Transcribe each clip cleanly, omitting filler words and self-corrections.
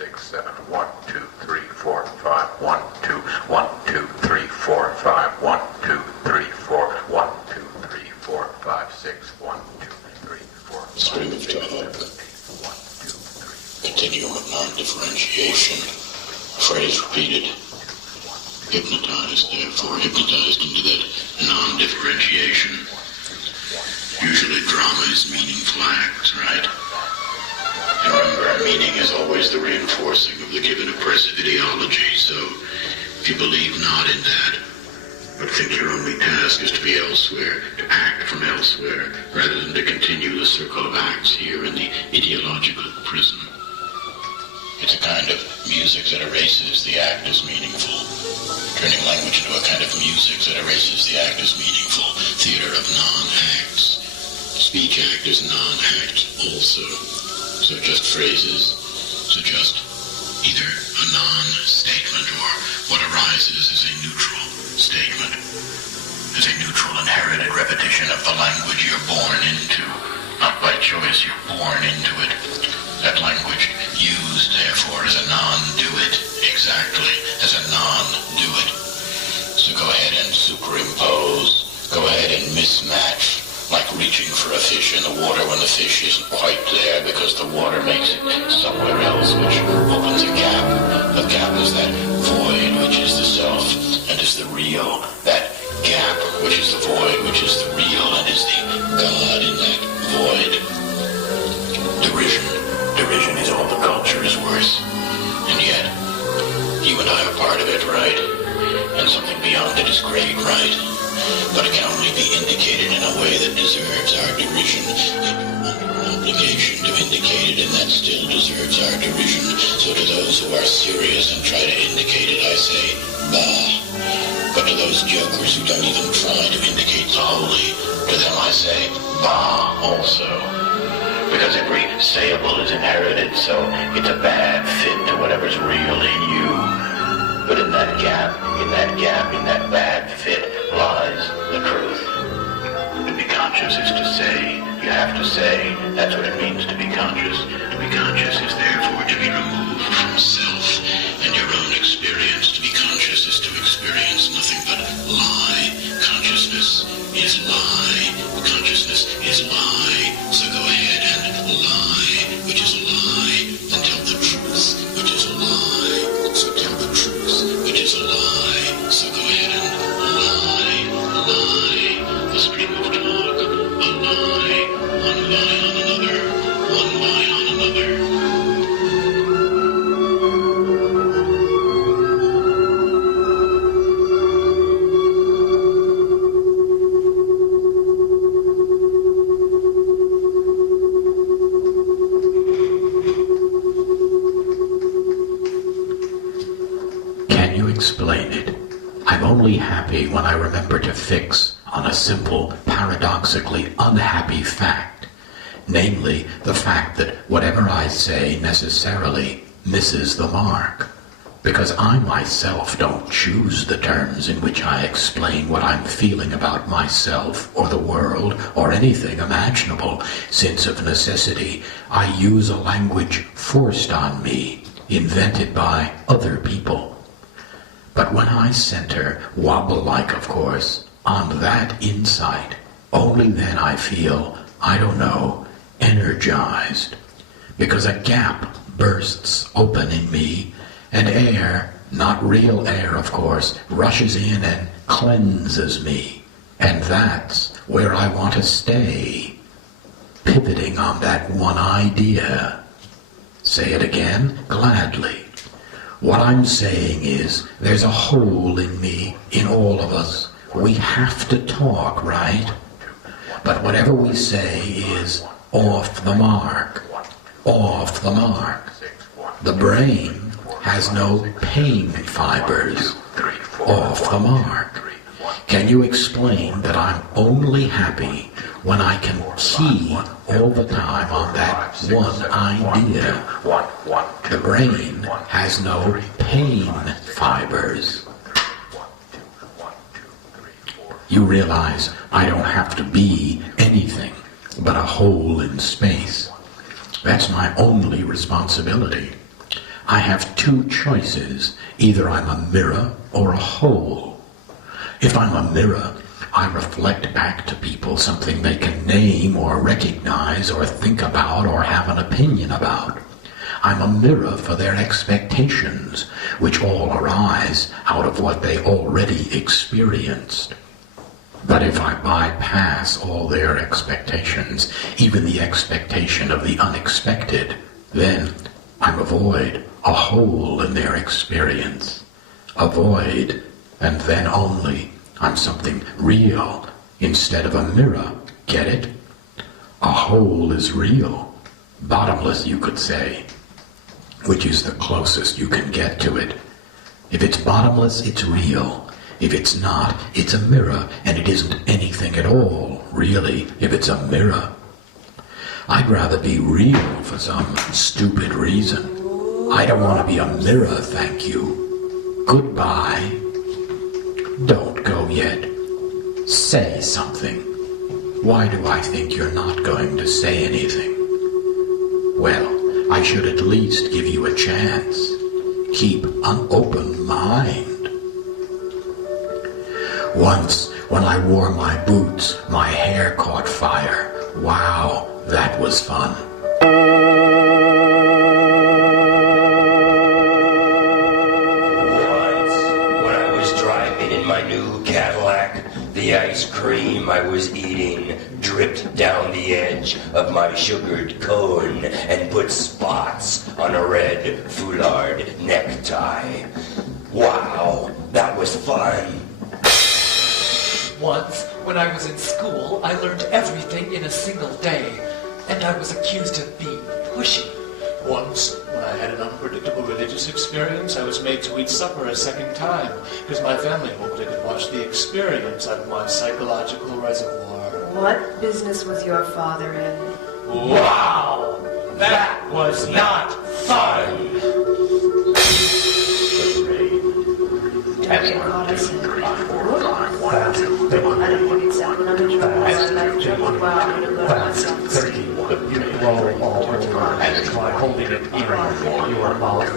6, 7, 1, 2, 3, 4, 5, 1, 2, 1, 2, 3, 4, 5, 1, 2, 3, 4, 1, 2, 3, 4, 5, 6, 1, 2, 3, 4, 5, Stream of 6, 7, 8, time. 1, 2, 3, Continuum of non-differentiation. A phrase repeated. Hypnotized, therefore, hypnotized into that non-differentiation. Usually drama is meaningful acts, right? Remember, meaning is always the reinforcing of the given oppressive ideology, so if you believe not in that, but think your only task is to be elsewhere, to act from elsewhere, rather than to continue the circle of acts here in the ideological prison. It's a kind of music that erases the act as meaningful, turning language into a kind of music that erases the act as meaningful, theater of non-acts. Speech act is non-act also. So just phrases, so just either a non-statement or what arises as a neutral statement, as a neutral inherited repetition of the language you're born into. Not by choice, you're born into it. That language used, therefore, as a non-do-it, exactly, as a non-do-it. So go ahead and superimpose, go ahead and mismatch, like reaching for a fish in the water when the fish isn't quite there because the water makes it somewhere else, which opens a gap. The gap is that void which is the self and is the real. That gap which is the void which is the real and is the God in that void. Derision. Derision is all the culture is worse. And yet, you and I are part of it, right? And something beyond it is great, right? But it can only be indicated in a way that deserves our derision. Yet we're under an obligation to indicate it, and that still deserves our derision. So to those who are serious and try to indicate it, I say, bah. But to those jokers who don't even try to indicate the holy, to them I say, bah also. Because every sayable is inherited, so it's a bad fit to whatever's real in you. But in that gap, in that bad fit, lies the truth. To be conscious is to say, you have to say, that's what it means to be conscious. To be conscious is therefore to be removed from self and your own experience. To be conscious is to experience nothing but lie. Consciousness is lie. Consciousness is lie. So go ahead and lie, which is a lie, and tell the truth, which is a lie. So tell the truth, which is a lie. So go ahead and lie. The stream of talk, a lie, one lie on another, one lie on another. Can you explain it? I'm only happy when I remember to fix on a simple, paradoxically unhappy fact, namely the fact that whatever I say necessarily misses the mark, because I myself don't choose the terms in which I explain what I'm feeling about myself or the world or anything imaginable, since of necessity I use a language forced on me, invented by other people. But when I center, wobble-like of course, on that insight, only then I feel, I don't know, energized. Because a gap bursts open in me, and air, not real air of course, rushes in and cleanses me. And that's where I want to stay, pivoting on that one idea. Say it again, gladly. What I'm saying is, there's a hole in me, in all of us. We have to talk, right? But whatever we say is off the mark. Off the mark. The brain has no pain fibers. Off the mark. Can you explain that I'm only happy when I can key all the time on that one idea? The brain has no pain fibers. You realize I don't have to be anything but a hole in space. That's my only responsibility. I have two choices. Either I'm a mirror or a hole. If I'm a mirror, I reflect back to people something they can name or recognize or think about or have an opinion about. I'm a mirror for their expectations, which all arise out of what they already experienced. But if I bypass all their expectations, even the expectation of the unexpected, then I'm a void, a hole in their experience. A void, and then only I'm something real instead of a mirror. Get it? A hole is real. Bottomless, you could say, which is the closest you can get to it. If it's bottomless, it's real. If it's not, it's a mirror, and it isn't anything at all, really, if it's a mirror. I'd rather be real for some stupid reason. I don't want to be a mirror, thank you. Goodbye. Don't go yet. Say something. Why do I think you're not going to say anything? Well, I should at least give you a chance. Keep an open mind. Once, when I wore my boots, my hair caught fire. Wow, that was fun. Once, when I was driving in my new Cadillac, the ice cream I was eating dripped down the edge of my sugared cone and put spots on a red foulard necktie. Wow, that was fun. Once, when I was in school, I learned everything in a single day, and I was accused of being pushy. Once, when I had an unpredictable religious experience, I was made to eat supper a second time, because my family hoped I could watch the experience out of my psychological reservoir. What business was your father in? Wow! That was not fun! Don't get caught us in I don't think it's that when I'm in trouble, I like trouble. Wow, I'm gonna go to myself. You roll all over by holding it in your mouth.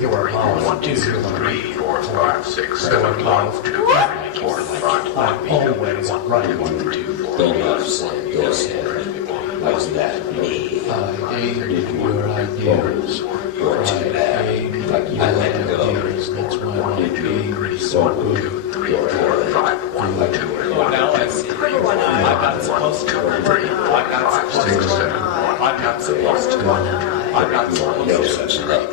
Your mouth, 2, 3, 4, 5, 6, 7, 1, 2, 3, 4, 5, 1, I'm always right. Was that me? I aimed at your ideas. You're too bad. I let go. That's why my game is so good. Now I see. I'm not supposed to. I'm not supposed to. I'm not supposed to. I'm not supposed No to. such luck.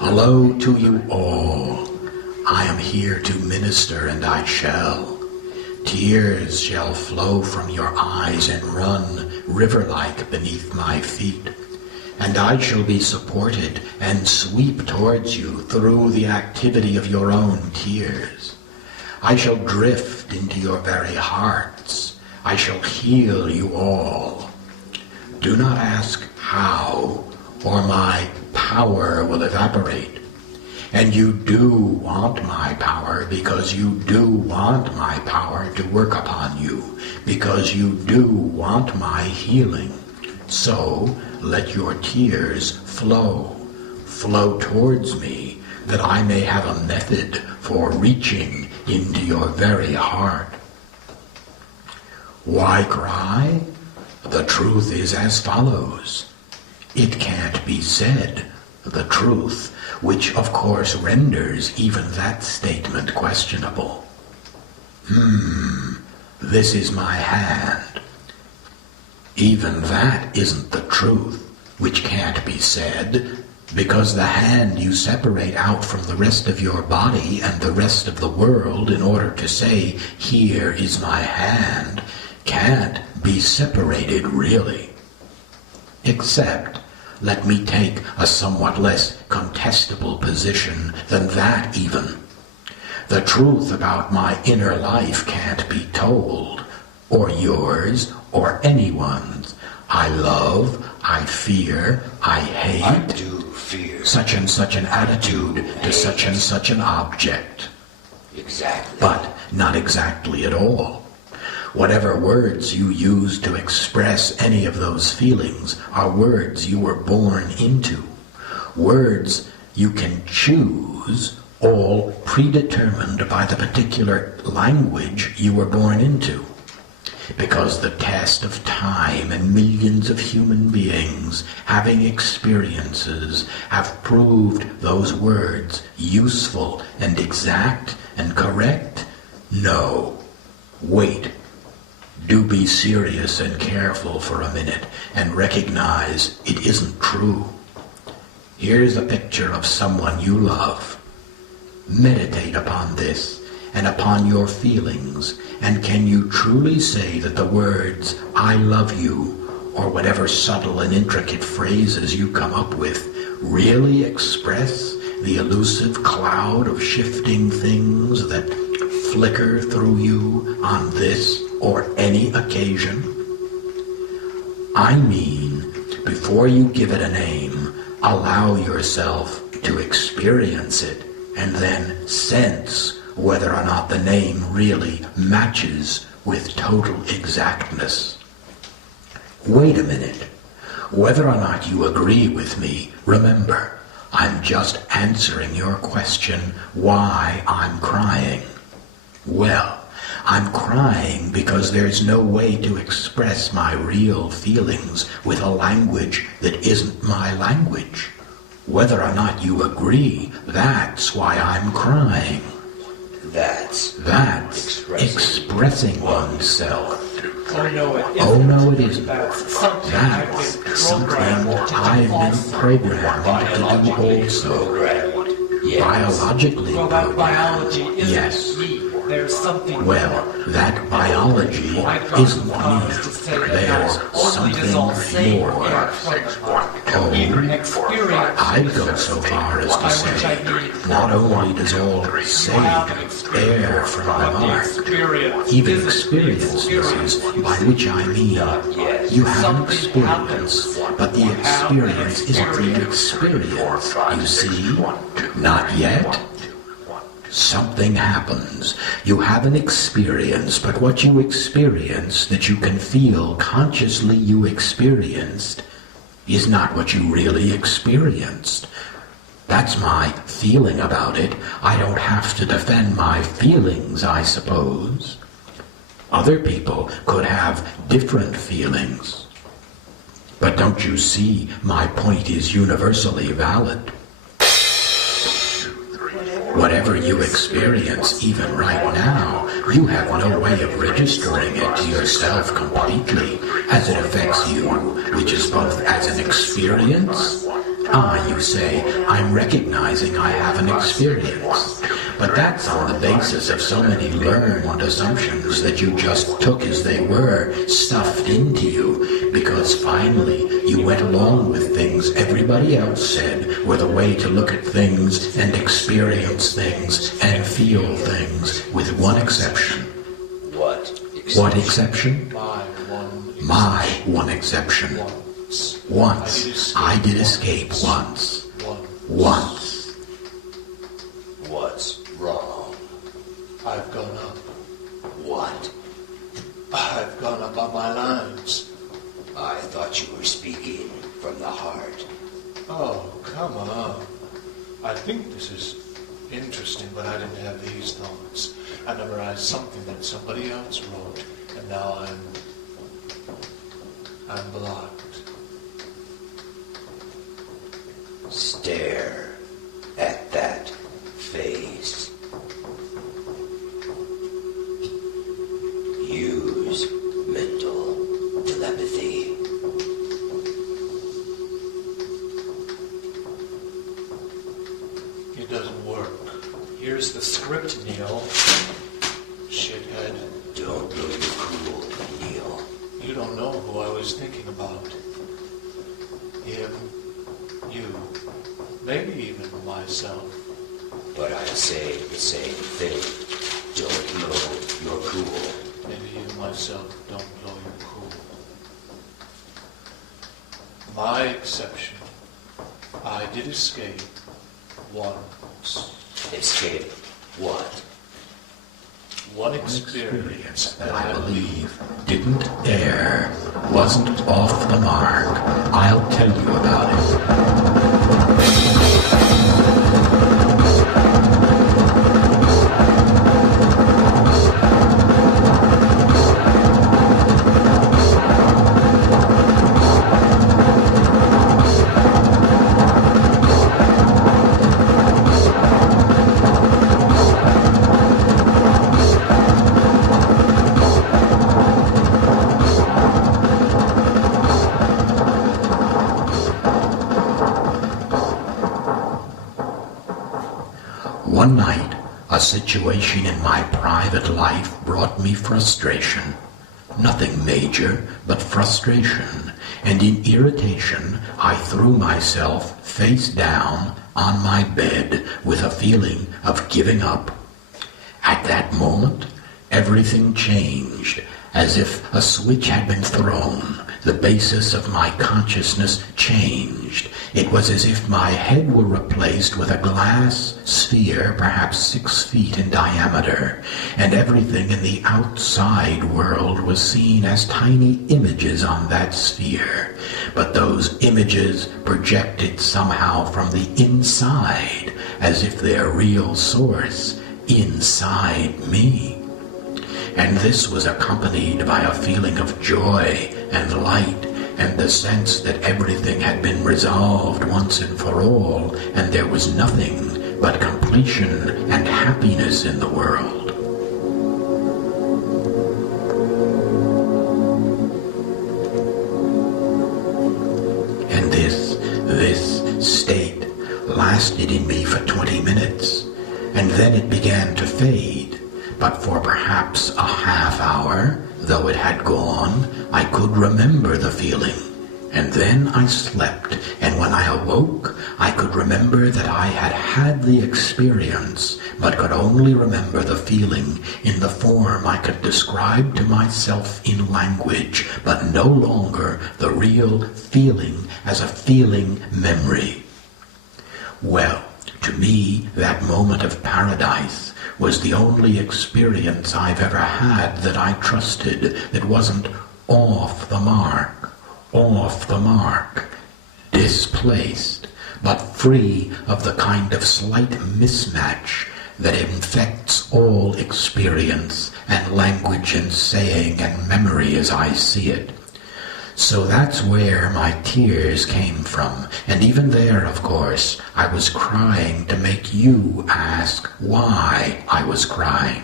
Hello to you all. I am here to minister, and I shall. Tears shall flow from your eyes and run river-like beneath my feet. And I shall be supported and sweep towards you through the activity of your own tears. I shall drift into your very hearts. I shall heal you all. Do not ask how, or my power will evaporate. And you do want my power because you do want my power to work upon you, because you do want my healing. So let your tears flow towards me, that I may have a method for reaching into your very heart. Why cry? The truth is as follows. It can't be said, the truth, which of course renders even that statement questionable. This is my hand. Even that isn't the truth, which can't be said, because the hand you separate out from the rest of your body and the rest of the world in order to say, here is my hand, can't be separated really. Except, let me take a somewhat less contestable position than that even. The truth about my inner life can't be told, or yours, or anyone's. I love, I fear, I hate. I do fear. Such and such an attitude to such and such an object. Exactly. But not exactly at all. Whatever words you use to express any of those feelings are words you were born into. Words you can choose, all predetermined by the particular language you were born into. Because the test of time and millions of human beings having experiences have proved those words useful and exact and correct? No. Wait. Do be serious and careful for a minute and recognize it isn't true. Here's a picture of someone you love. Meditate upon this and upon your feelings, and can you truly say that the words, "I love you," or whatever subtle and intricate phrases you come up with, really express the elusive cloud of shifting things that flicker through you on this or any occasion? I mean, before you give it a name, allow yourself to experience it and then sense whether or not the name really matches with total exactness. Wait a minute. Whether or not you agree with me, remember, I'm just answering your question, why I'm crying. Well, I'm crying because there's no way to express my real feelings with a language that isn't my language. Whether or not you agree, that's why I'm crying. That's expressing oneself. Oh no, it isn't. That's something I've been programmed to do also. Biologically programmed. Yes. Well, that biology isn't me. There's something more. Oh, I'd go so far as to say, not only does all saved err from the mark, even experiences, by which I mean, you have an experience, but the experience isn't the experience, you see? Not yet. Something happens. You have an experience, but what you experience that you can feel consciously you experienced is not what you really experienced. That's my feeling about it. I don't have to defend my feelings, I suppose. Other people could have different feelings. But don't you see, my point is universally valid. Whatever you experience, even right now, you have no way of registering it to yourself completely, as it affects you, which is both as an experience. You say, I'm recognizing I have an experience. But that's on the basis of so many learned assumptions that you just took as they were, stuffed into you, because finally you went along with things everybody else said were the way to look at things and experience things and feel things, with one exception. What exception? My one exception. Once. I did escape once. Once. What's wrong? I've gone up. What? I've gone up on my lines. I thought you were speaking from the heart. Oh, come on. I think this is interesting, but I didn't have these thoughts. I memorized something that somebody else wrote, and now I'm blocked. Stare at that face. Use mental telepathy. It doesn't work. Here's the script, Neil. Shithead. Don't blow your cool, Neil. You don't know who I was thinking about. Him. You. Maybe even myself. But I say the same thing. Don't blow your cool. Maybe you myself don't blow your cool. My exception. I did escape once. Escape what? one experience that I believe didn't air, wasn't off the mark. I'll tell you about it. One night, a situation in my private life brought me frustration. Nothing major, but frustration, and in irritation I threw myself face down on my bed with a feeling of giving up. At that moment, everything changed, as if a switch had been thrown. The basis of my consciousness changed. It was as if my head were replaced with a glass sphere, perhaps 6 feet in diameter, and everything in the outside world was seen as tiny images on that sphere. But those images projected somehow from the inside, as if their real source inside me. And this was accompanied by a feeling of joy and light, and the sense that everything had been resolved once and for all, and there was nothing but completion and happiness in the world. And this state lasted in me for 20 minutes, and then it began to fade. But for perhaps a half hour, though it had gone, I could remember the feeling. And then I slept, and when I awoke, I could remember that I had had the experience, but could only remember the feeling in the form I could describe to myself in language, but no longer the real feeling as a feeling memory. Well, to me, that moment of paradise was the only experience I've ever had that I trusted, that wasn't off the mark, displaced, but free of the kind of slight mismatch that infects all experience and language and saying and memory as I see it. So that's where my tears came from, and even there, of course, I was crying to make you ask why I was crying.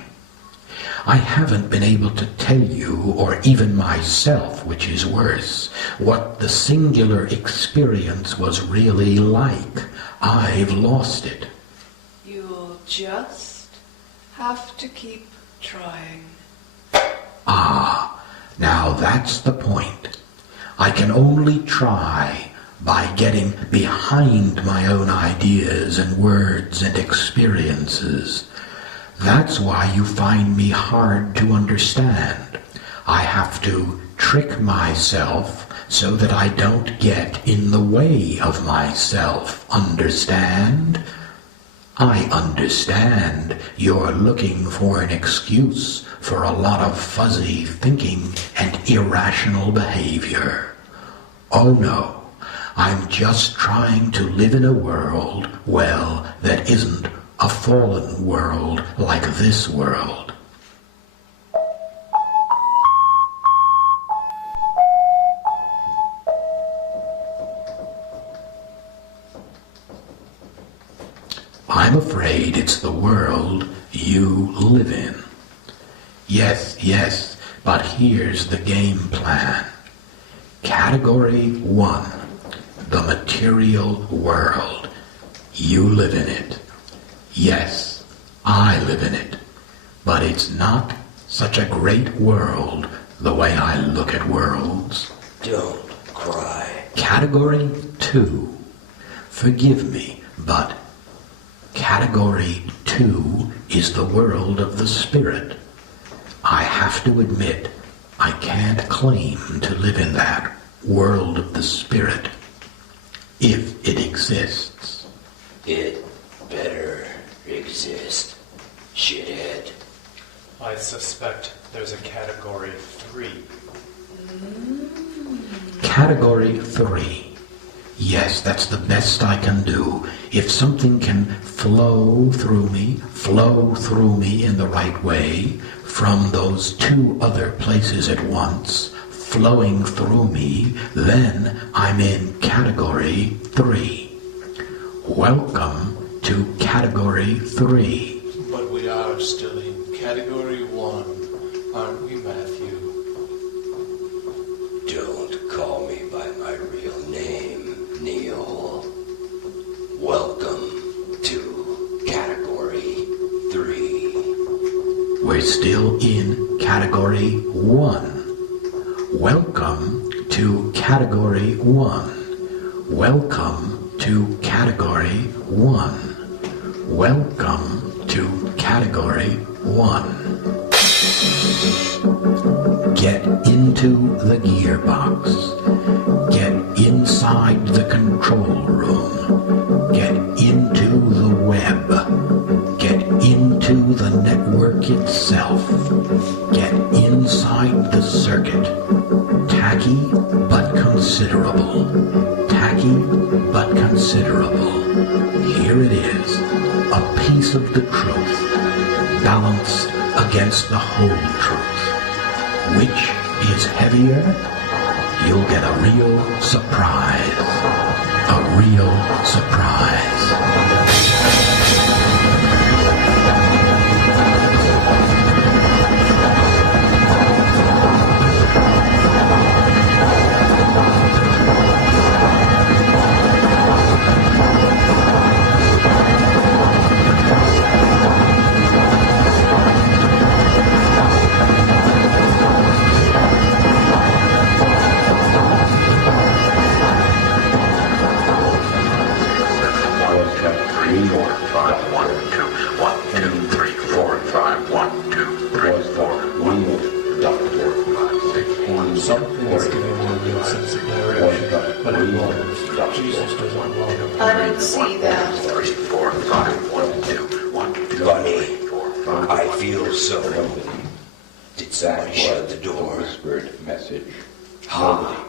I haven't been able to tell you, or even myself, which is worse, what the singular experience was really like. I've lost it. You'll just have to keep trying. Ah, now that's the point. I can only try by getting behind my own ideas and words and experiences. That's why you find me hard to understand. I have to trick myself so that I don't get in the way of myself. Understand? I understand you're looking for an excuse for a lot of fuzzy thinking and irrational behavior. Oh no, I'm just trying to live in a world, well, that isn't a fallen world like this world. I'm afraid it's the world you live in. Yes, but here's the game plan. Category 1, the material world. You live in it. Yes, I live in it. But it's not such a great world the way I look at worlds. Don't cry. Category 2. Forgive me, but Category 2 is the world of the spirit. I have to admit, I can't claim to live in that world of the spirit, if it exists. It better exist, shithead. I suspect there's a category 3. Category 3. Yes, that's the best I can do. If something can flow through me in the right way, from those two other places at once, flowing through me, then I'm in category 3. Welcome to category 3. But we are still in category 1, aren't we, Matthew? Don't call me by my real name, Neil. Welcome to category 3. We're still in category 1. Welcome to category 1. Welcome to category 1. Welcome to category 1. Get into the gearbox. Get inside the control room. Get into the web. Get into the network itself. Get inside the circuit. Tacky but considerable. Tacky but considerable. Here it is, a piece of the truth, balanced against the whole truth. Which is heavier? You'll get a real surprise. A real surprise. Something is giving me a real sense of direction, but it won't. Jesus doesn't want it. I don't see that. 3, 4, 5, 1, 2, 1, 2, Bunny, 3, 4, 5. I feel so. Did somebody shut the door? Whispered message. Ha!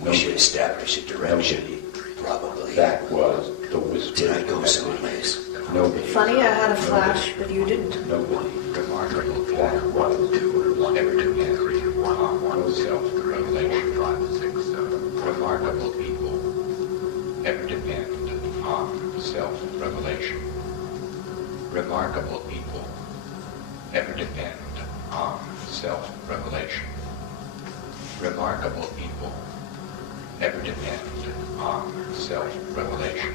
We should establish a direction. Probably. That was the whispered Did I go message. someplace? Nobody. Funny, I had a flash, but you didn't. Nobody. Remarkable. That was never to end. One self-revelation. 5, 6, 7. Remarkable people never depend on self-revelation. Remarkable people never depend on self-revelation. Remarkable people never depend on self-revelation.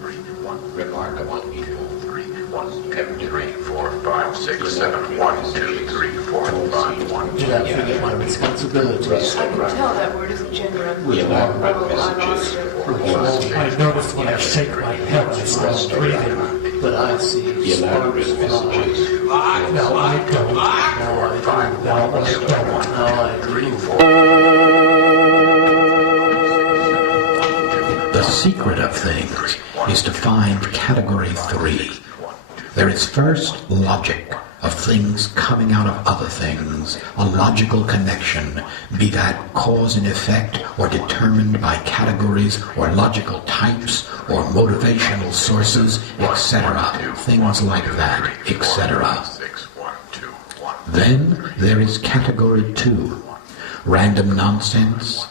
3, 1. Remarkable people 3, 1, 2, 3, 4, 5, 6, 7. 1, 2, 3, 4, 5, 1, 2. Did I forget my responsibilities? I can tell that word isn't gender. Which one? I lost it. I notice when I shake my head, I stop breathing, but I see sparks fly. Now I don't. Now I do. Now I don't. Now I do. The secret of things is to find category 3. There is first logic of things coming out of other things, a logical connection, be that cause and effect or determined by categories or logical types or motivational sources, etc. Things like that, etc. Then there is category 2. Random nonsense,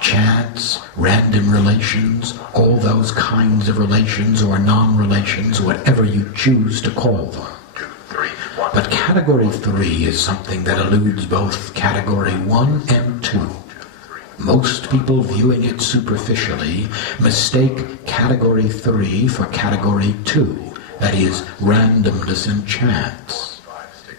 chance, random relations, all those kinds of relations or non-relations, whatever you choose to call them. But category 3 is something that eludes both category 1 and 2. Most people viewing it superficially mistake category 3 for category 2, that is, randomness and chance.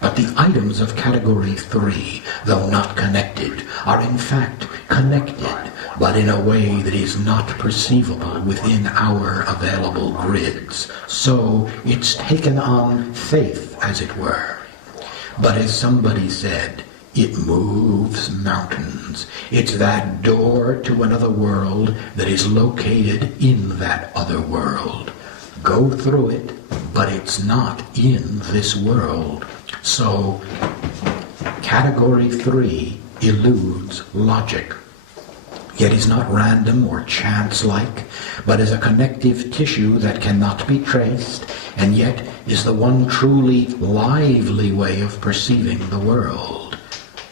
But the items of category 3, though not connected, are in fact connected, but in a way that is not perceivable within our available grids. So it's taken on faith, as it were. But as somebody said, it moves mountains. It's that door to another world that is located in that other world. Go through it, but it's not in this world. So, category 3 eludes logic, yet is not random or chance-like, but is a connective tissue that cannot be traced, and yet is the one truly lively way of perceiving the world.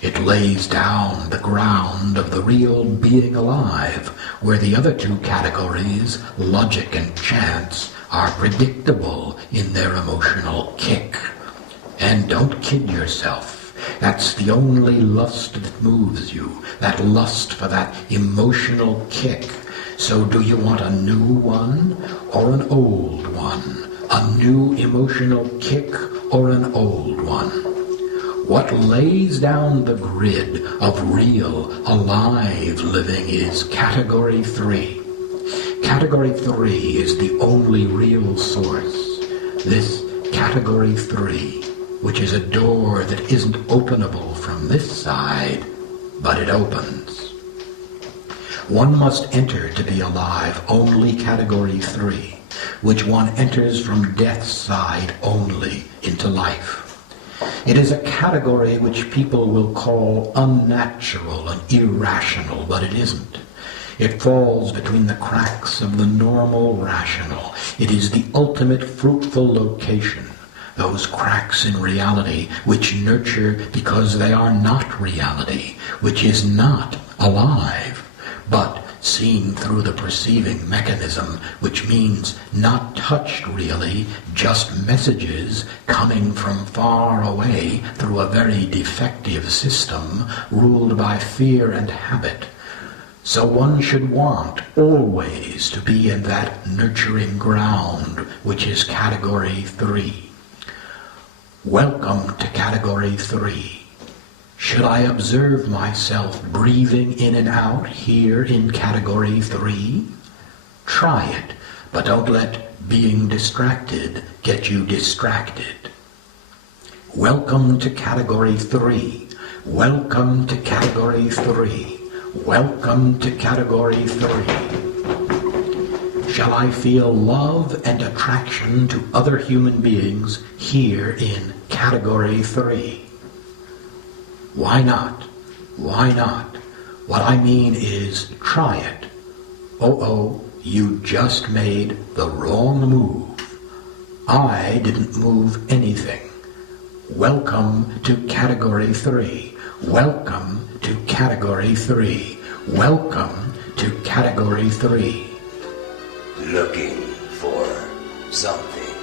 It lays down the ground of the real being alive, where the other two categories, logic and chance, are predictable in their emotional kick. And don't kid yourself. That's the only lust that moves you, that lust for that emotional kick. So do you want a new one or an old one? A new emotional kick or an old one? What lays down the grid of real, alive living is category 3. Category 3 is the only real source. This category 3, which is a door that isn't openable from this side, but it opens. One must enter to be alive only category 3, which one enters from death's side only into life. It is a category which people will call unnatural and irrational, but it isn't. It falls between the cracks of the normal rational. It is the ultimate fruitful location. Those cracks in reality which nurture because they are not reality, which is not alive, but seen through the perceiving mechanism, which means not touched really, just messages coming from far away through a very defective system ruled by fear and habit. So one should want always to be in that nurturing ground, which is category 3. Welcome to category 3. Should I observe myself breathing in and out here in category 3? Try it, but don't let being distracted get you distracted. Welcome to category 3. Welcome to category 3. Welcome to category 3. Shall I feel love and attraction to other human beings here in category 3? Why not? Why not? What I mean is, try it. Oh, you just made the wrong move. I didn't move anything. Welcome to category 3. Welcome to category 3. Welcome to category 3. Looking for something.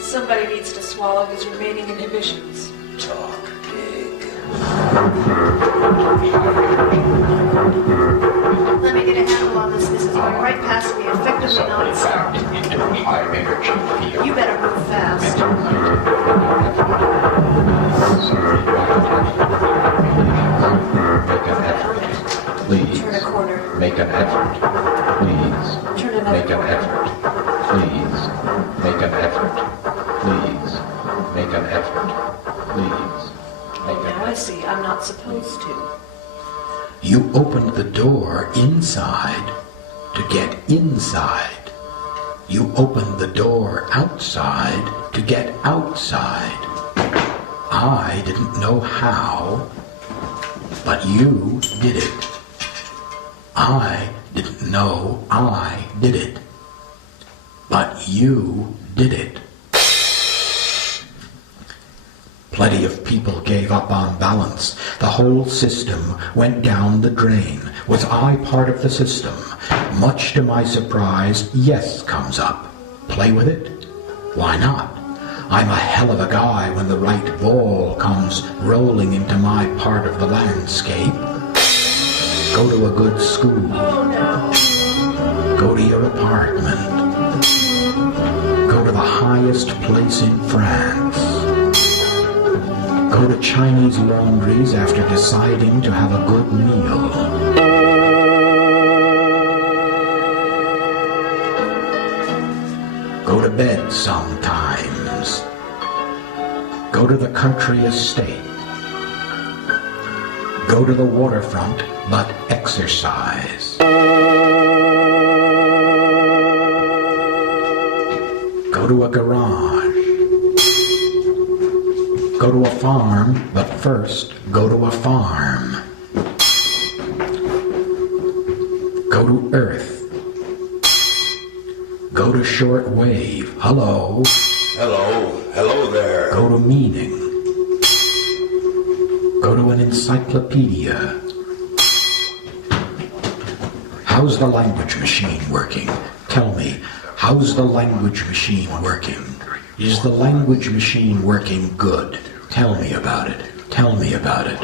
Somebody needs to swallow his remaining inhibitions. Talk big. Let me get a handle on this. This is going right past me, effectively non-stop. Into a high energy field. You better move fast. Make an effort. Please. Turn a corner. Make an effort. Please. Turn another Make an corner. effort. Please. Make an effort. Please. Make an effort. Please. Make an Now I effort. see I'm not supposed to. You opened the door inside to get inside. You opened the door outside to get outside. I didn't know how, but you did it. I didn't know I did it, but you did it. Plenty of people gave up on balance. The whole system went down the drain. Was I part of the system? Much to my surprise, yes comes up. Play with it? Why not? I'm a hell of a guy when the right ball comes rolling into my part of the landscape. Go to a good school. Go to your apartment. Go to the highest place in France. Go to Chinese laundries after deciding to have a good meal. Go to bed sometimes. Go to the country estate. Go to the waterfront, but exercise. Go to a garage. Go to a farm, but first go to a farm. Go to Earth. Go to shortwave. Hello. Hello there. Go to meaning. Go to an encyclopedia. How's the language machine working? Tell me, how's the language machine working? Is the language machine working good? Tell me about it. Tell me about it.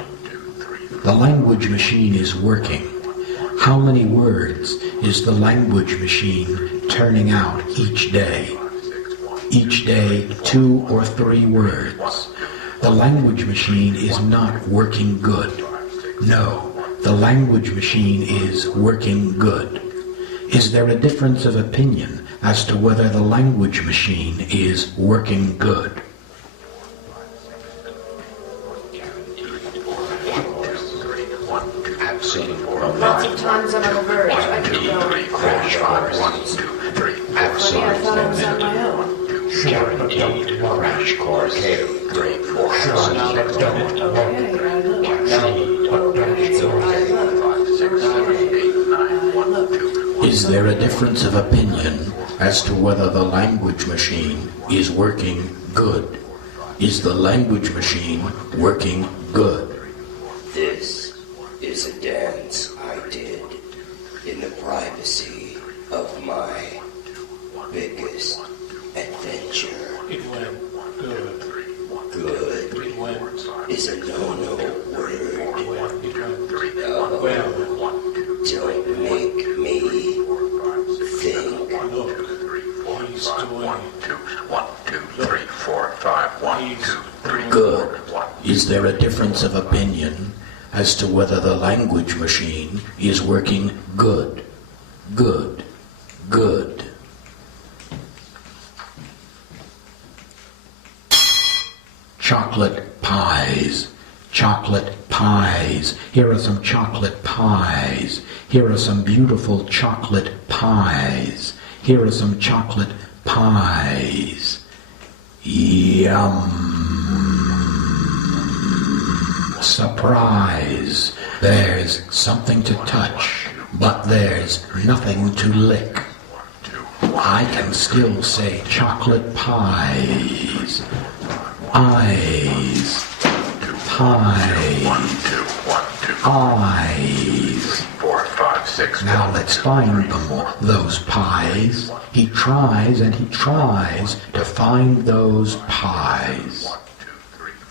The language machine is working. How many words is the language machine turning out each day? Each day, 2 or 3 words. The language machine is not working good. No, the language machine is working good. Is there a difference of opinion as to whether the language machine is working good? Lots of times I'm on the verge. I could go crash course. 1, 2, 3, 4, I thought I was on my own. Guaranteed crash course. 3, 4, 5, 6, 1, 2, Okay, I look. Okay, so I look. 5, 6, 7, 8, 9, 1, 2. Is there a difference of opinion as to whether the language machine is working good? Is the language machine working good? This is a dance I did in the privacy of my biggest adventure. It went good. Good It went. is a no-no word. It went. No, Well, don't make me think. look. He's doing 1, 2, 3, 4, 5, 1, 2, 3, 4, Good. 1. Is there a difference of opinion as to whether the language machine is working good? Good. Good. Chocolate pies. Chocolate pies. Here are some chocolate pies. Here are some beautiful chocolate pies. Here are some chocolate pies. Yum. Surprise. There's something to touch, but there's nothing to lick. I can still say chocolate pies. Eyes. Pies. 1, 2, 1, 2, Eyes. 4, 5, 6, Now let's find them, those pies. He tries and he tries to find those pies.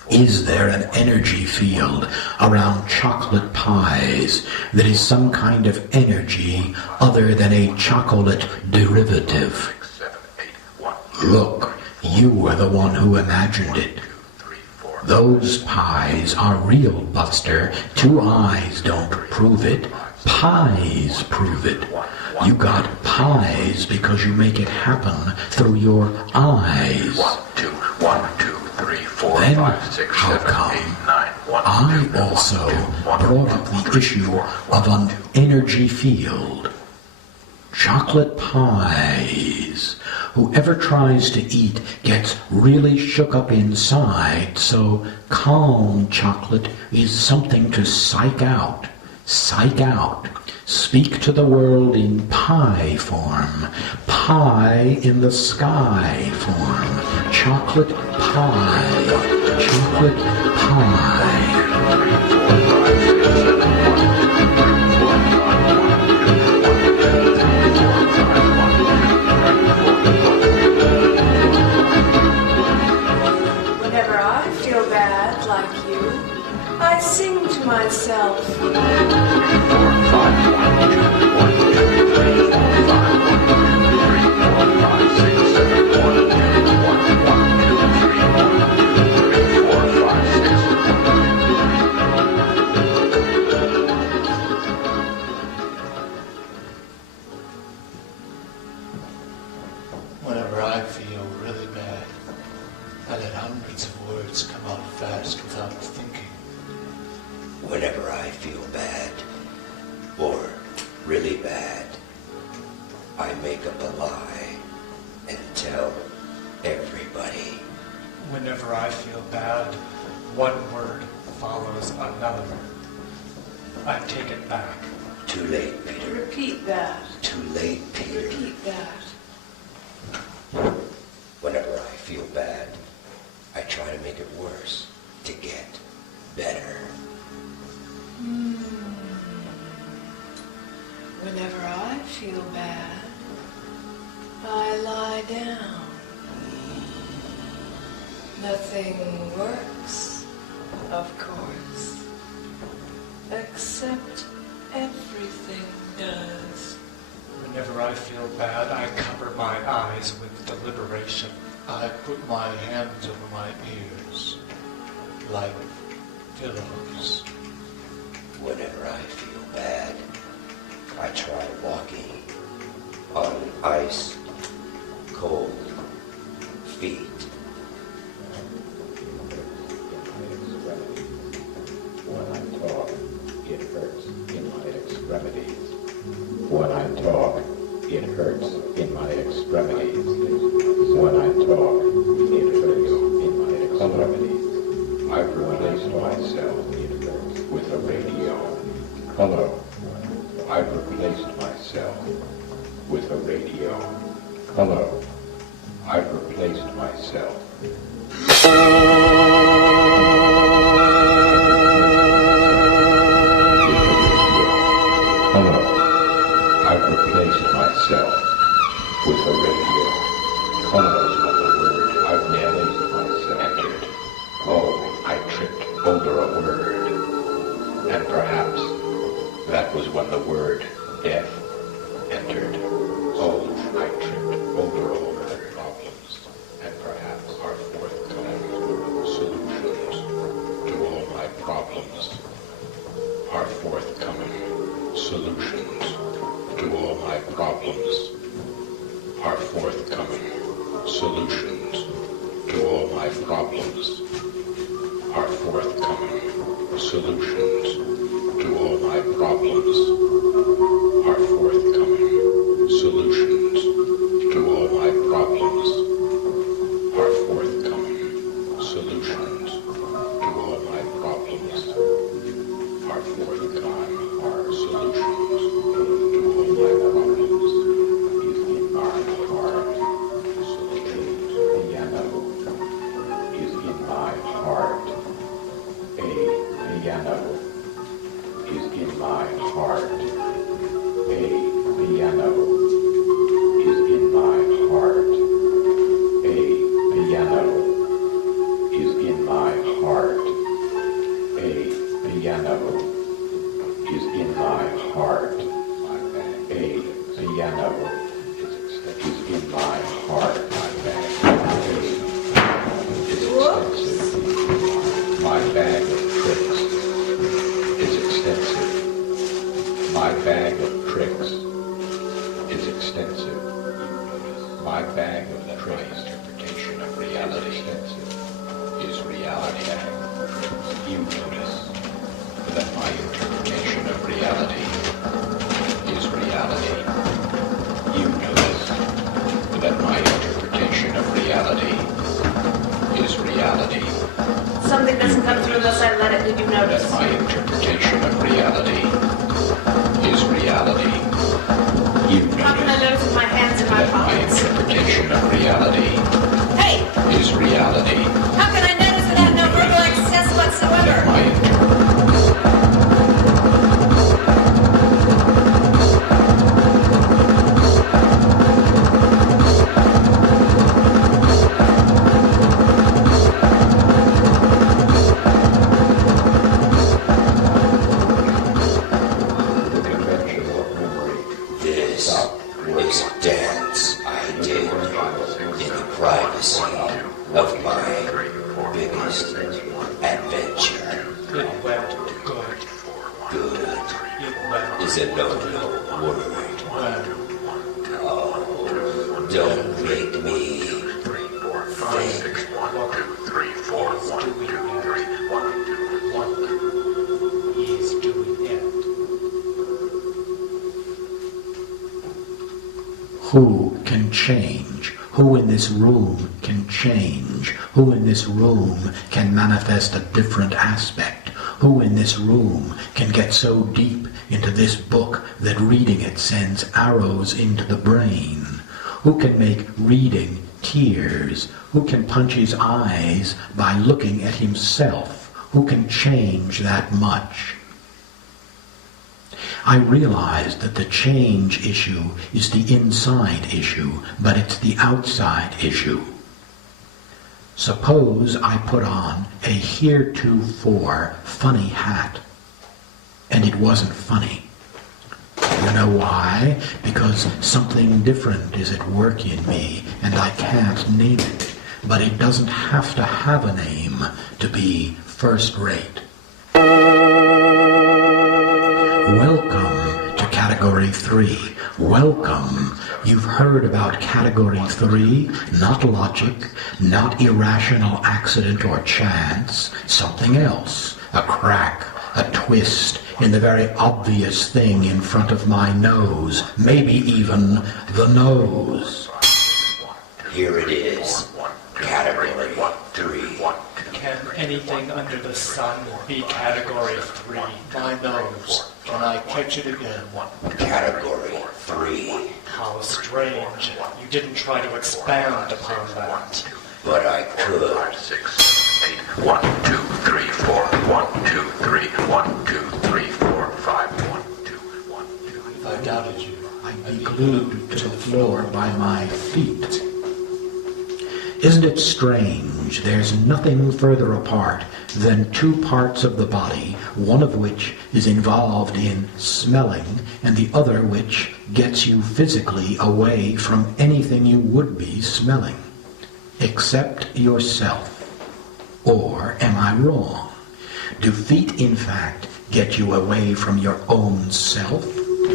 Is there an energy field around chocolate pies that is some kind of energy other than a chocolate derivative? 7, 8, 1, 2, Look, you were the one who imagined it. 3, 4, Those pies are real, Buster. 2 eyes don't prove it. Pies prove it. You got pies because you make it happen through your eyes. 1, 2, 1, 2, 3, 4, Then 5, 6, how 7, 8, come 9, 1, I 2, also 1, 2, brought up the issue of an energy field? Chocolate pies. Whoever tries to eat gets really shook up inside, so calm chocolate is something to psych out. Psych out. Speak to the world in pie form. Pie in the sky form. Chocolate pie. Chocolate pie. Whenever I feel bad, like you, I sing to myself. 4, 5, 1, 2, 1, 2, 3, 4, 5, 1, 2, 3, 4, 5, 6, 7, 1, 2, 1, 1, 2, 3, 1, 2, 3, 4, 5, 6, Whenever I feel really bad, I let hundreds of words come out fast without thinking. Whenever I feel bad, or really bad, I make up a lie and tell everybody. Whenever I feel bad, one word follows another. I take it back. Too late, Peter. Repeat that. Too late, Peter. Repeat that. Whenever I feel bad, I try to make it worse, to get better. Whenever I feel bad, I lie down. Nothing works, of course, except everything does. Whenever I feel bad, I cover my eyes with deliberation. I put my hands over my ears, like pillows. Whenever I feel bad, I try walking on ice, cold feet. When I talk, it hurts in my extremities. When I talk, it hurts in my extremities. When I talk, it hurts in my extremities. I've replaced myself with a radio. Hello. I've replaced myself with a radio. Hello. I've replaced myself. Hello. I've replaced myself with a radio. Hello. I've replaced myself. Oh, I tripped over a word. And perhaps that was when the word death entered. Oh, I tripped over all the problems. And perhaps our forthcoming solutions to all my problems. Our forthcoming solutions to all my problems. Our forthcoming solutions to all my problems. Our forthcoming solutions to all my problems. Our forthcoming solutions to all my problems. Our forthcoming solutions to all my problems. Our forthcoming solutions to all my problems is in my heart. Solutions. Piano is in my heart. A piano is in my heart. A piano is in my heart. A piano is in my heart. A piano is in my heart. A piano is in my heart. It's extensive. My bag of tricks is extensive. My bag of tricks is extensive. My bag of tricks interpretation of reality is reality. You notice that my interpretation of reality is reality. You notice that my interpretation of reality is reality. Something doesn't come through unless I let it. Did you notice? That my interpretation of reality is reality. You How can I notice notice with my hands in my that my pockets? interpretation of reality Hey! is reality. How can I notice without no verbal access That whatsoever? my the conventional memory This is a dance I did in the privacy of my biggest adventure. It went good. Good It went is a no-no word. well. Oh, don't make me think. He's doing it. Who can change Who in this room can change? Who in this room can manifest a different aspect? Who in this room can get so deep into this book that reading it sends arrows into the brain? Who can make reading tears? Who can punch his eyes by looking at himself? Who can change that much? I realized that the change issue is the inside issue, but it's the outside issue. Suppose I put on a heretofore funny hat, and it wasn't funny. You know why? Because something different is at work in me, and I can't name it. But it doesn't have to have a name to be first rate. Welcome to Category 3. Welcome. You've heard about Category 3, not logic, not irrational accident or chance, something else, a crack, a twist in the very obvious thing in front of my nose, maybe even the nose. Here it is, Category 3. Can anything under the sun be Category 3? My nose. Can I catch it again? Category 3. How strange. You didn't try to expand upon that. But I could. 5, 6, 8. 1, 2, 3, 4. 1, 2, 3. 1, 2, 3, 4, 5. 1, 2, 1, 2. If I doubted you, I'd be glued to the floor by my feet. Isn't it strange? There's nothing further apart than two parts of the body, one of which is involved in smelling, and the other which gets you physically away from anything you would be smelling, except yourself. Or am I wrong? Do feet, in fact, get you away from your own self?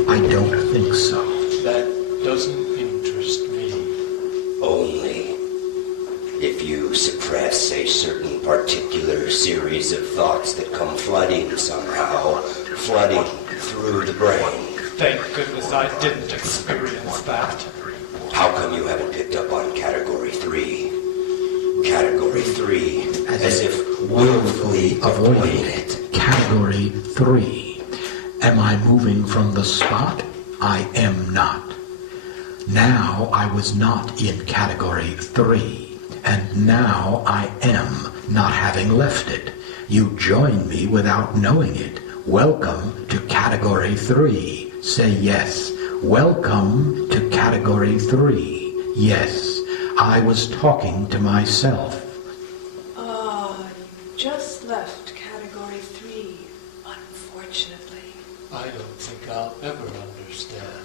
I don't think so. that doesn't interest me. Only if you suppress a certain particular series of thoughts that come flooding somehow, flooding through the brain. Thank goodness I didn't experience that. How come you haven't picked up on Category 3? Category 3, as if willfully avoiding it. Category 3. Am I moving from the spot? I am not. Now I was not in Category 3. And now I am, not having left it. You join me without knowing it. Welcome to Category 3. Say yes. Welcome to Category 3. Yes, I was talking to myself. You just left Category 3, unfortunately. I don't think I'll ever understand.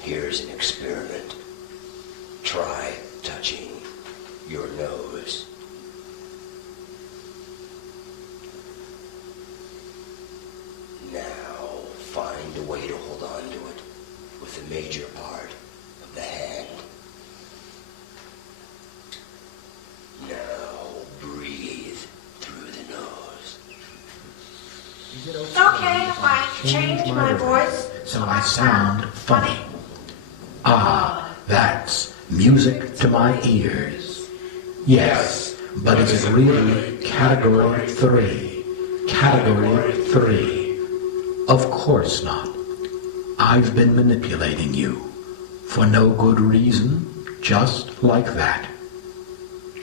Here's an experiment. Try touching your nose. Now find a way to hold on to it with the major part of the hand. Now breathe through the nose. Okay, if I change my voice So I sound funny. Ah, that's music to my ears. Yes, but is it really Category 3? Category 3. Of course not. I've been manipulating you. For no good reason, just like that.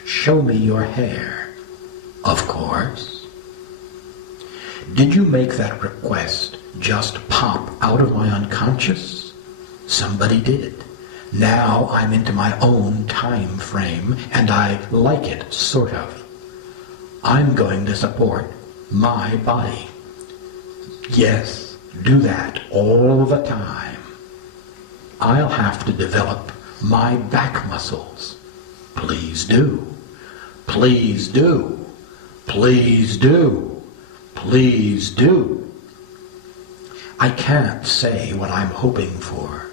Show me your hair. Of course. Did you make that request just pop out of my unconscious? Somebody did. Now I'm into my own time frame, and I like it, sort of. I'm going to support my body. Yes, do that all the time. I'll have to develop my back muscles. Please do. Please do. Please do. Please do. I can't say what I'm hoping for.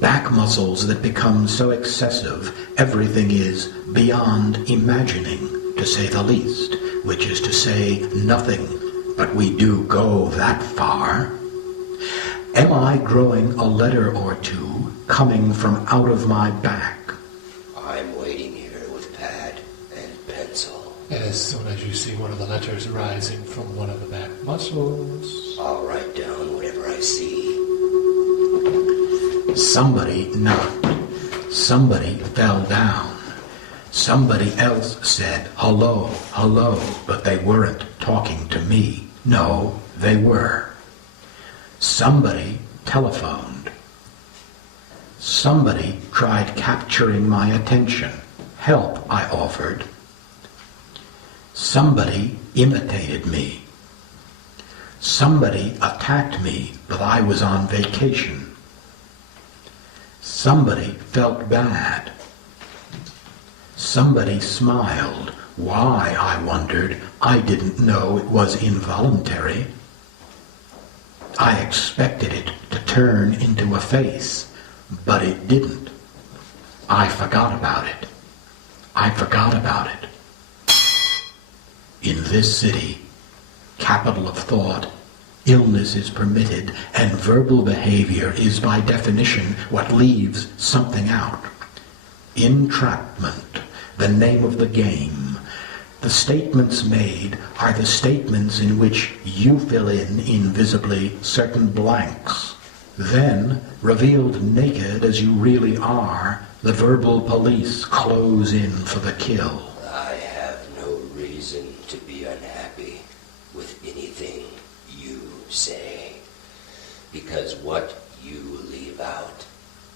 Back muscles that become so excessive, everything is beyond imagining, to say the least, which is to say nothing, but we do go that far. Am I growing a letter or two, coming from out of my back. I'm waiting here with pad and pencil. As soon as you see one of the letters rising from one of the back muscles, I'll write down whatever I see. Somebody knocked. Somebody fell down. Somebody else said, hello, hello, but they weren't talking to me. No, they were. Somebody telephoned. Somebody tried capturing my attention. Help, I offered. Somebody imitated me. Somebody attacked me, but I was on vacation. Somebody felt bad. Somebody smiled. Why, I wondered. I didn't know it was involuntary. I expected it to turn into a face, but it didn't. I forgot about it. I forgot about it. In this city, capital of thought, illness is permitted, and verbal behavior is by definition what leaves something out. Entrapment, the name of the game. The statements made are the statements in which you fill in invisibly certain blanks. Then, revealed naked as you really are, the verbal police close in for the kill. I have no reason to be unhappy with anything you say, because what you leave out,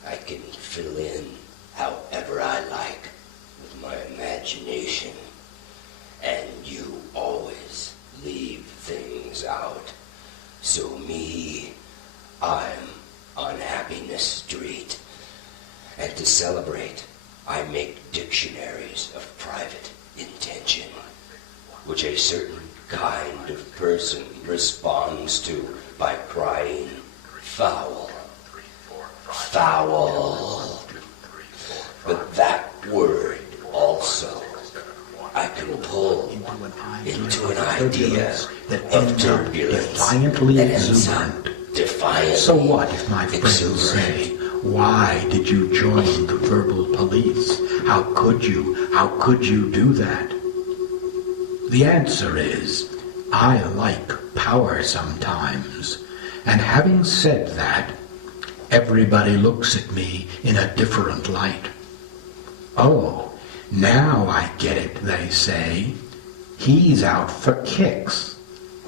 I can fill in however I like with my imagination, and you always leave things out. So me, I'm on Happiness Street, and to celebrate, I make dictionaries of private intention, which a certain kind of person responds to by crying, foul, foul. But that word also I can pull into an idea of turbulence defiantly that ends up exuberant. defiantly So what if my friends exuberant. say, why did you join the verbal police? How could you? How could you do that? The answer is, I like power sometimes. And having said that, everybody looks at me in a different light. Oh, now I get it, they say. He's out for kicks.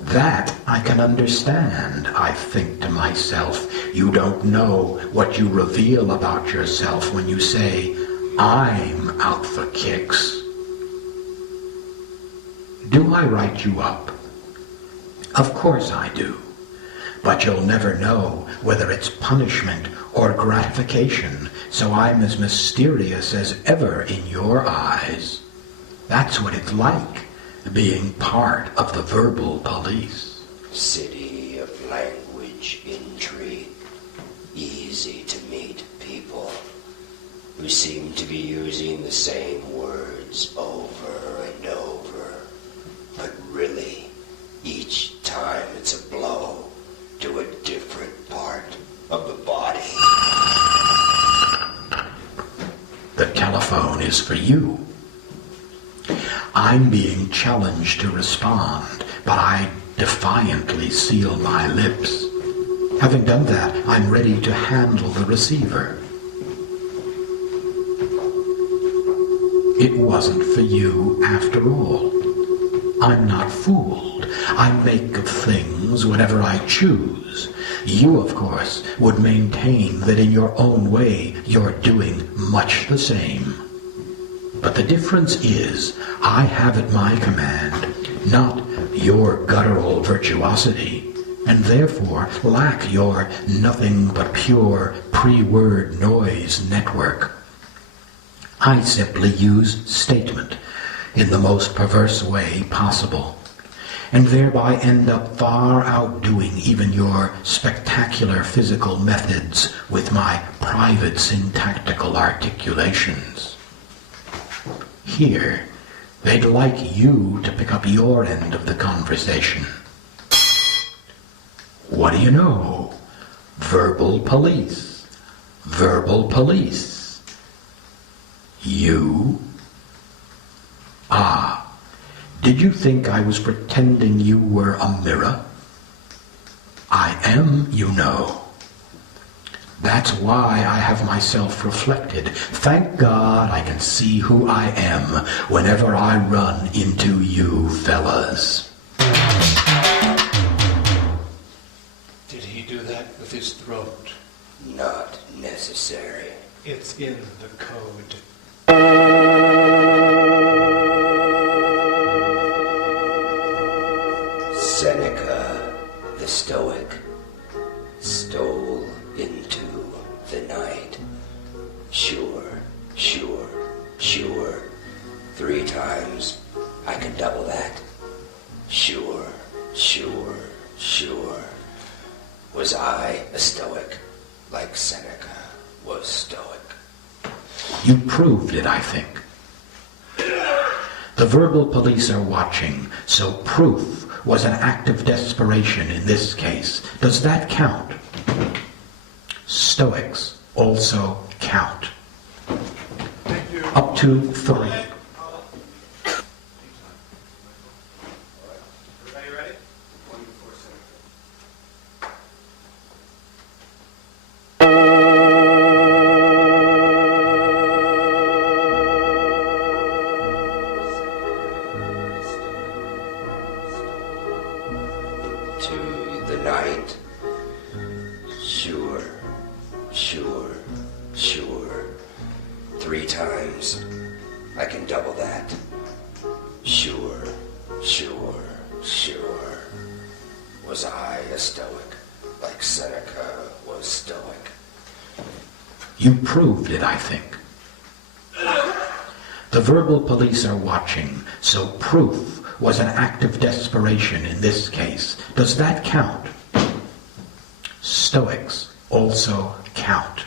That I can understand, I think to myself. You don't know what you reveal about yourself when you say, I'm out for kicks. Do I write you up? Of course I do. But you'll never know whether it's punishment or gratification, so I'm as mysterious as ever in your eyes. That's what it's like, being part of the verbal police. City of language intrigue, easy to meet people who seem to be using the same words over and over, but really, each time it's a blow to a different part of the body. The telephone is for you. I'm being challenged to respond, but I defiantly seal my lips. Having done that, I'm ready to handle the receiver. It wasn't for you after all. I'm not fooled. I make of things whatever I choose. You, of course, would maintain that in your own way you're doing much the same. But the difference is, I have at my command not your guttural virtuosity, and therefore lack your nothing but pure pre-word noise network. I simply use statement in the most perverse way possible, and thereby end up far outdoing even your spectacular physical methods with my private syntactical articulations. Here, they'd like you to pick up your end of the conversation. What do you know? Verbal police. Verbal police. You? Ah, did you think I was pretending you were a mirror? I am, you know. That's why I have myself reflected. Thank God I can see who I am whenever I run into you fellas. Did he do that with his throat? Not necessary. It's in the code. Seneca, the Stoic, stole into the night. Sure, sure, sure. 3 times. I can double that. Sure, sure, sure. Was I a Stoic, like Seneca was Stoic? You proved it, I think. The verbal police are watching, so proof was an act of desperation in this case. Does that count? Stoics also count. Up to 3. Everybody ready? 'To the night. Sure, sure, sure. 3 times. I can double that. Sure, sure, sure. Was I a Stoic, like Seneca was Stoic? You proved it, I think. The verbal police are watching, so proof was an act of desperation in this case. Does that count? Stoics also count.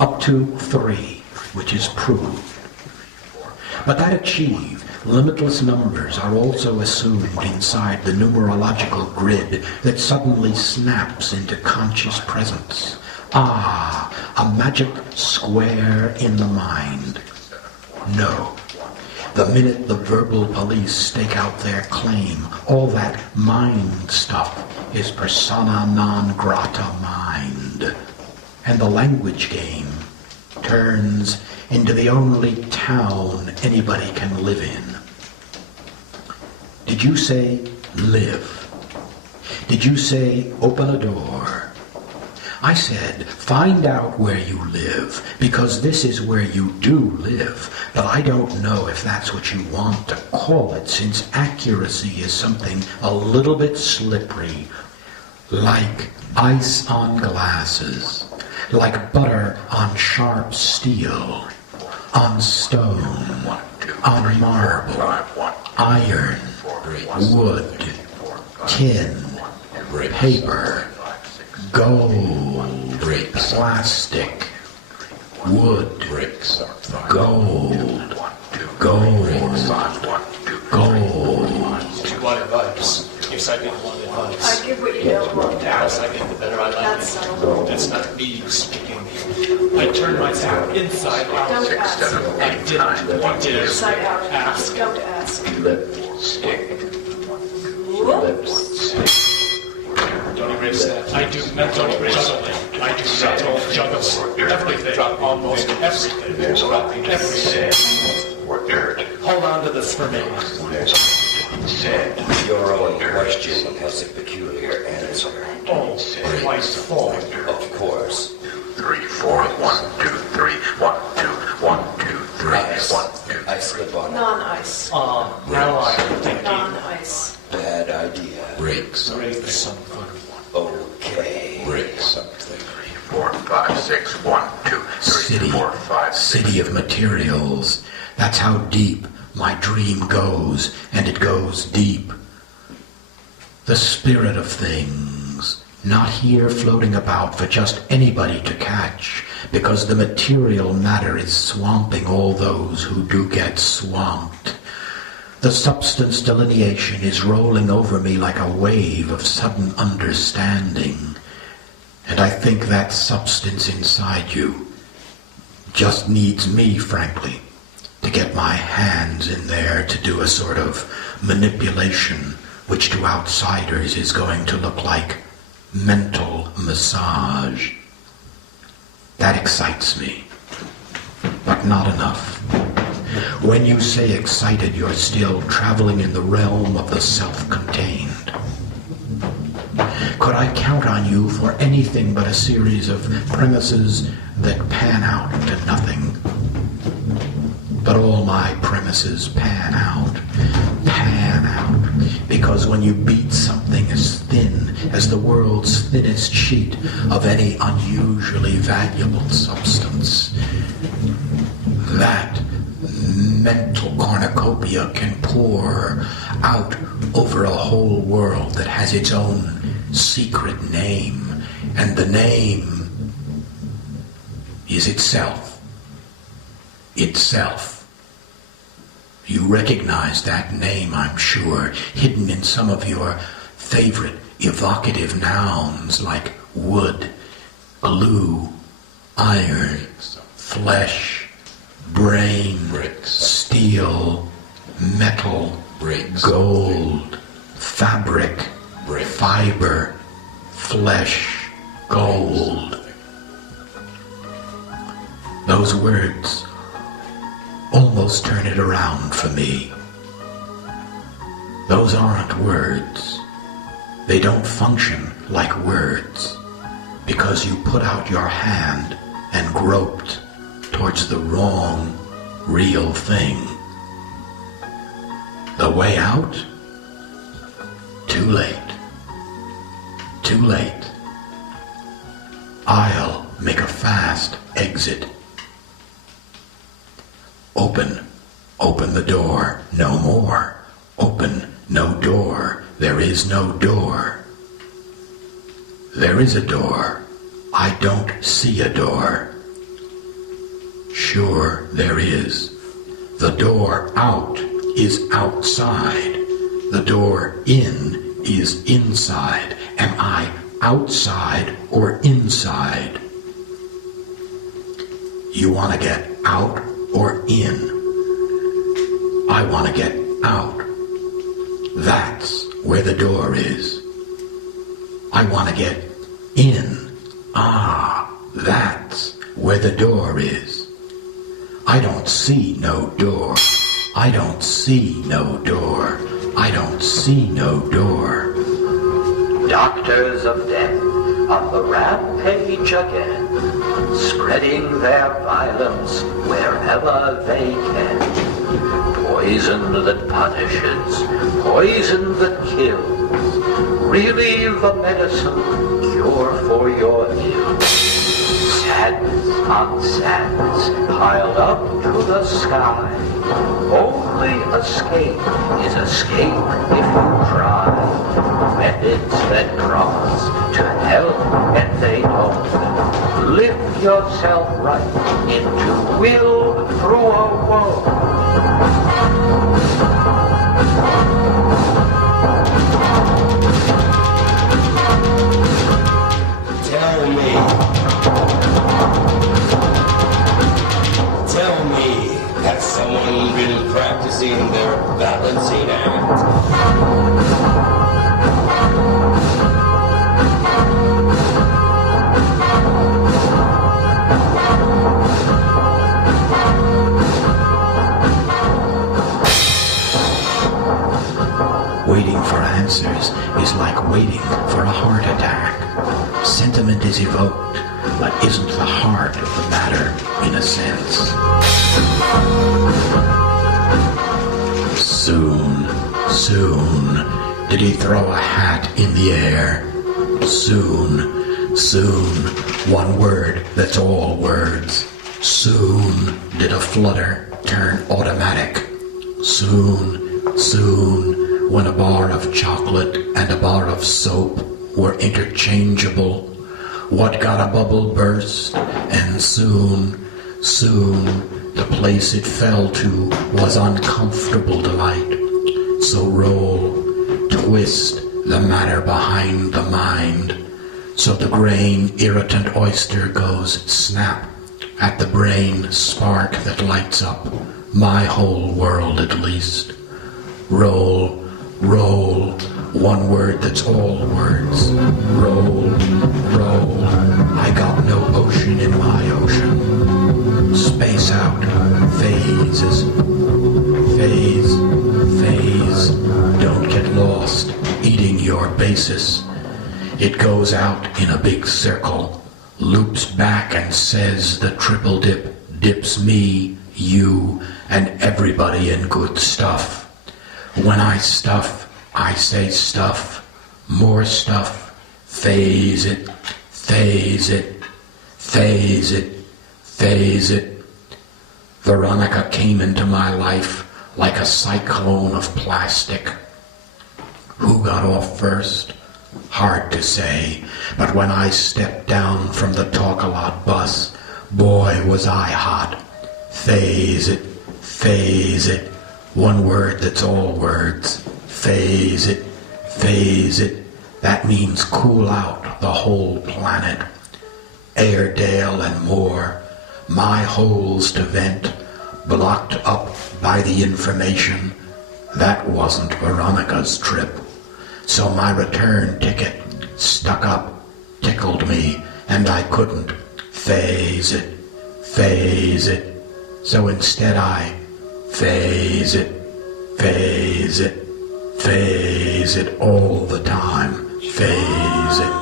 Up to 3, which is proved. But that achieve, limitless numbers are also assumed inside the numerological grid that suddenly snaps into conscious presence. Ah, a magic square in the mind. No. The minute the verbal police stake out their claim, all that mind stuff is persona non grata mind. And the language game turns into the only town anybody can live in. Did you say live? Did you say open a door? I said, find out where you live, because this is where you do live, but I don't know if that's what you want to call it, since accuracy is something a little bit slippery, like ice on glasses, like butter on sharp steel, on stone, on marble, iron, wood, tin, paper, gold, plastic, wood, gold, gold, gold. You want advice? Yes, I give one advice. I give what you don't want. The less I give, the better I like That's it. settled. That's not me speaking. I turn myself inside out. Don't ask. I did Inside out. ask. Don't ask. Lipstick. Whoops. Don't erase that. I do mental juggling. I do mental juggles. Everything. Almost everything. Dropping everything. Hold on to this for me. Your own question has a peculiar answer. Oh, quite full. Of course. 3, 4, 1, 2, 3, 1, 2, 1, 2, 3, Ice. 1, 2. I slip on it. Non-ice. Now I'm thinking. Non-ice. Bad idea. Break something. Break something. Okay. Break something. 3, 4, 5, 6, 1, 2, 3, City, 4, 5, 6. city of materials. That's how deep my dream goes, and it goes deep. The spirit of things, not here floating about for just anybody to catch, because the material matter is swamping all those who do get swamped. The substance delineation is rolling over me like a wave of sudden understanding. And I think that substance inside you just needs me, frankly, to get my hands in there to do a sort of manipulation which to outsiders is going to look like mental massage. That excites me, but not enough. When you say excited, you're still traveling in the realm of the self-contained. Could I count on you for anything but a series of premises that pan out to nothing? But all my premises pan out, because when you beat something as thin as the world's thinnest sheet of any unusually valuable substance, that mental cornucopia can pour out over a whole world that has its own secret name, and the name is itself. Itself. You recognize that name, I'm sure, hidden in some of your favorite evocative nouns like wood, glue, iron, flesh, brain, Bricks. steel, metal, Bricks. gold, fabric, Bricks. fiber, flesh, gold. Those words almost turn it around for me. Those aren't words. They don't function like words, because you put out your hand and groped towards the wrong, real thing. The way out? Too late. Too late. I'll make a fast exit. Open the door, no more. Open, no door, there is no door. There is a door, I don't see a door. Sure, there is. The door out is outside. The door in is inside. Am I outside or inside? You want to get out or in? I want to get out. That's where the door is. I want to get in. Ah, that's where the door is. I don't see no door. I don't see no door. I don't see no door. Doctors of death on the rampage again, spreading their violence wherever they can. Poison that punishes, poison that kills, really the medicine cure for your ill. Sadness on sadness piled up to the sky. Only escape is escape if you try. Methods that promise to help and they don't. Lift yourself right into will through a woe. Tell me, has someone been practicing their balancing act? Waiting for answers is like waiting for a heart attack. Sentiment is evoked, but isn't the heart of the matter, in a sense. Soon, did he throw a hat in the air? Soon, one word that's all words. Soon did a flutter turn automatic. Soon, when a bar of chocolate and a bar of soap were interchangeable, what got a bubble burst, and soon, the place it fell to was uncomfortable delight. So roll, twist the matter behind the mind. So the grain irritant oyster goes snap at the brain spark that lights up my whole world at least. Roll, roll, one word that's all words. Roll, roll, I got no ocean in my ocean. Space out, phases, phase, phase. Don't get lost eating your basis. It goes out in a big circle, loops back and says the triple dip dips me, you, and everybody in good stuff. When I stuff, I say stuff, more stuff, phase it, phase it, phase it, phase it. Veronica came into my life like a cyclone of plastic. Who got off first? Hard to say, but when I stepped down from the Talk-A-Lot bus, boy was I hot. Phase it, phase it, one word that's all words. Phase it, phase it, that means cool out the whole planet. Airedale and more, my holes to vent, blocked up by the information. That wasn't Veronica's trip. So my return ticket stuck up, tickled me, and I couldn't phase it, phase it. So instead I phase it, phase it, phase it all the time, phase it.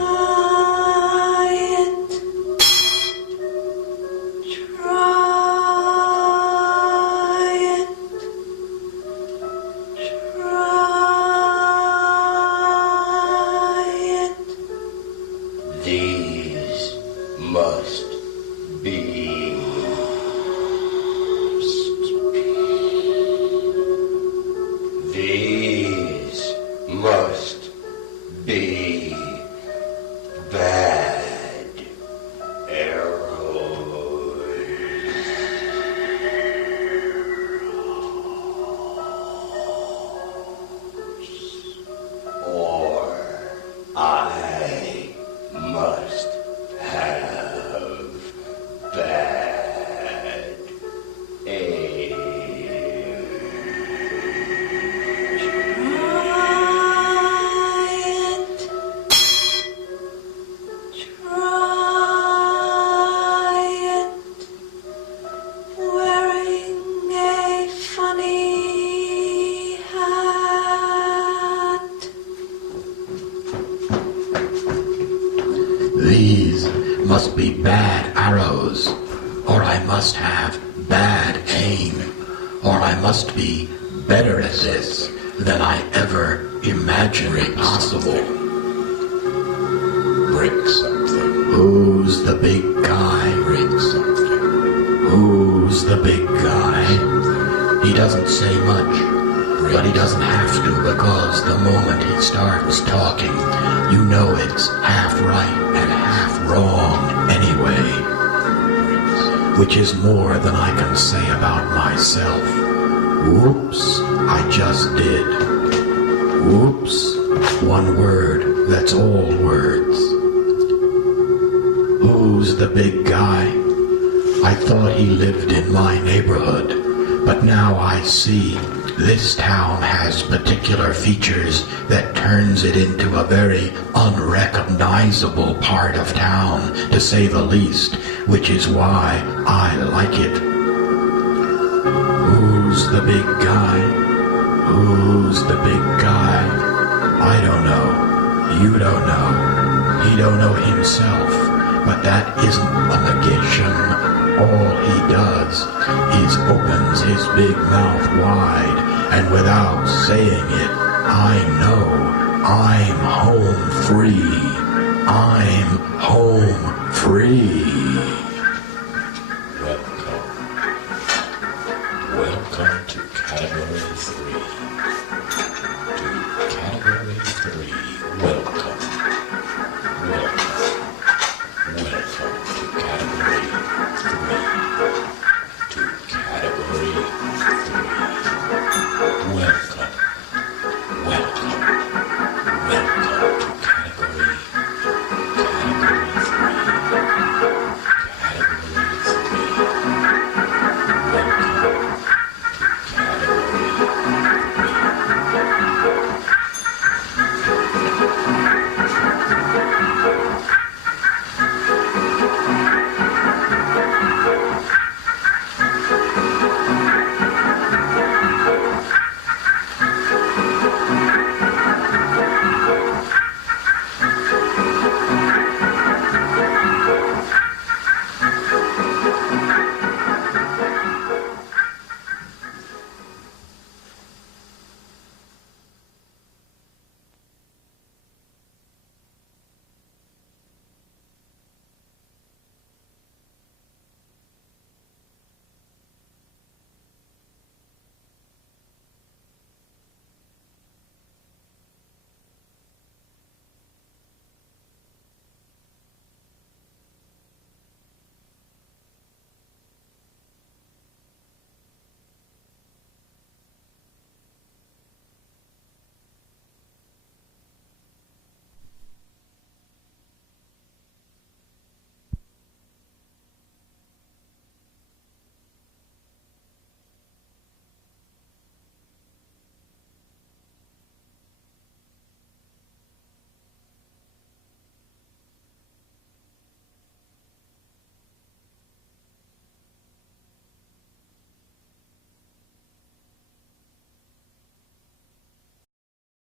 These must be bad arrows, or I must have bad aim, or I must be better at this than I ever imagined possible. Break something. Who's the big guy? Break something. Who's the big guy? He doesn't say much, but he doesn't have to, because the moment he starts talking, you know it's half right and half wrong anyway. Which is more than I can say about myself. Whoops, I just did. Whoops, one word that's all words. Who's the big guy? I thought he lived in my neighborhood, but now I see this town has particular features that turns it into a very unrecognizable part of town, to say the least, which is why I like it. Who's the big guy? Who's the big guy? I don't know. You don't know. He don't know himself, but that isn't a negation. All he does is opens his big mouth wide, and without saying it, I know I'm home free. I'm home free.